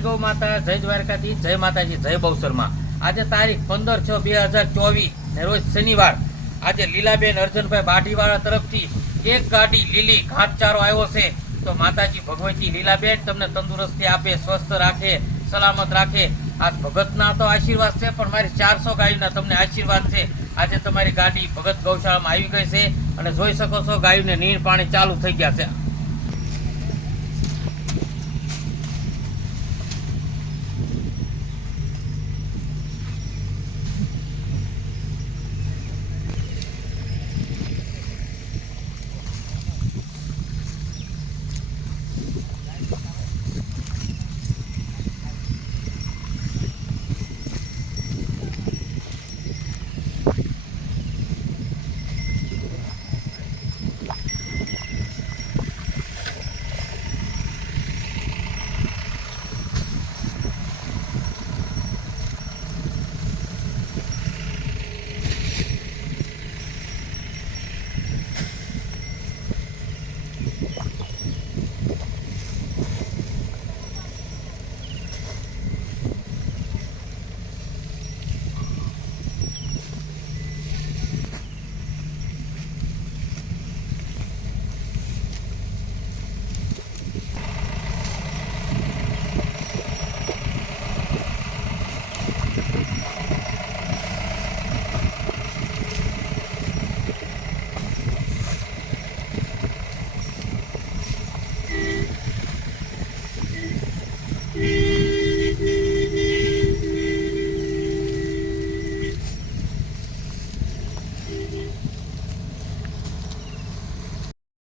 ગૌ માતા, જય દ્વારકાથી, જય માતાજી, જય બહુસરમાં. આજે તારીખ 15/6/2024 ને રોજ શનિવાર. આજે લીલાબેન અર્જનભાઈ બાઢીવાળા તરફથી એક ગાડી લીલી ઘાસચારો આવ્યો છે. તો માતાજી ભગવતી લીલાબેન તમને તંદુરસ્તી આપે, સ્વસ્થ રાખે, સલામત રાખે. આ ભગતના તો આશીર્વાદ છે, પણ મારી 400 ગાયોના તમને આશીર્વાદ છે. આજે તમારી ગાડી ભગત ગૌશાળામાં આવી ગઈ છે અને જોઈ શકો છો ગાયોને નીણ પાણી ચાલુ થઈ ગયા છે.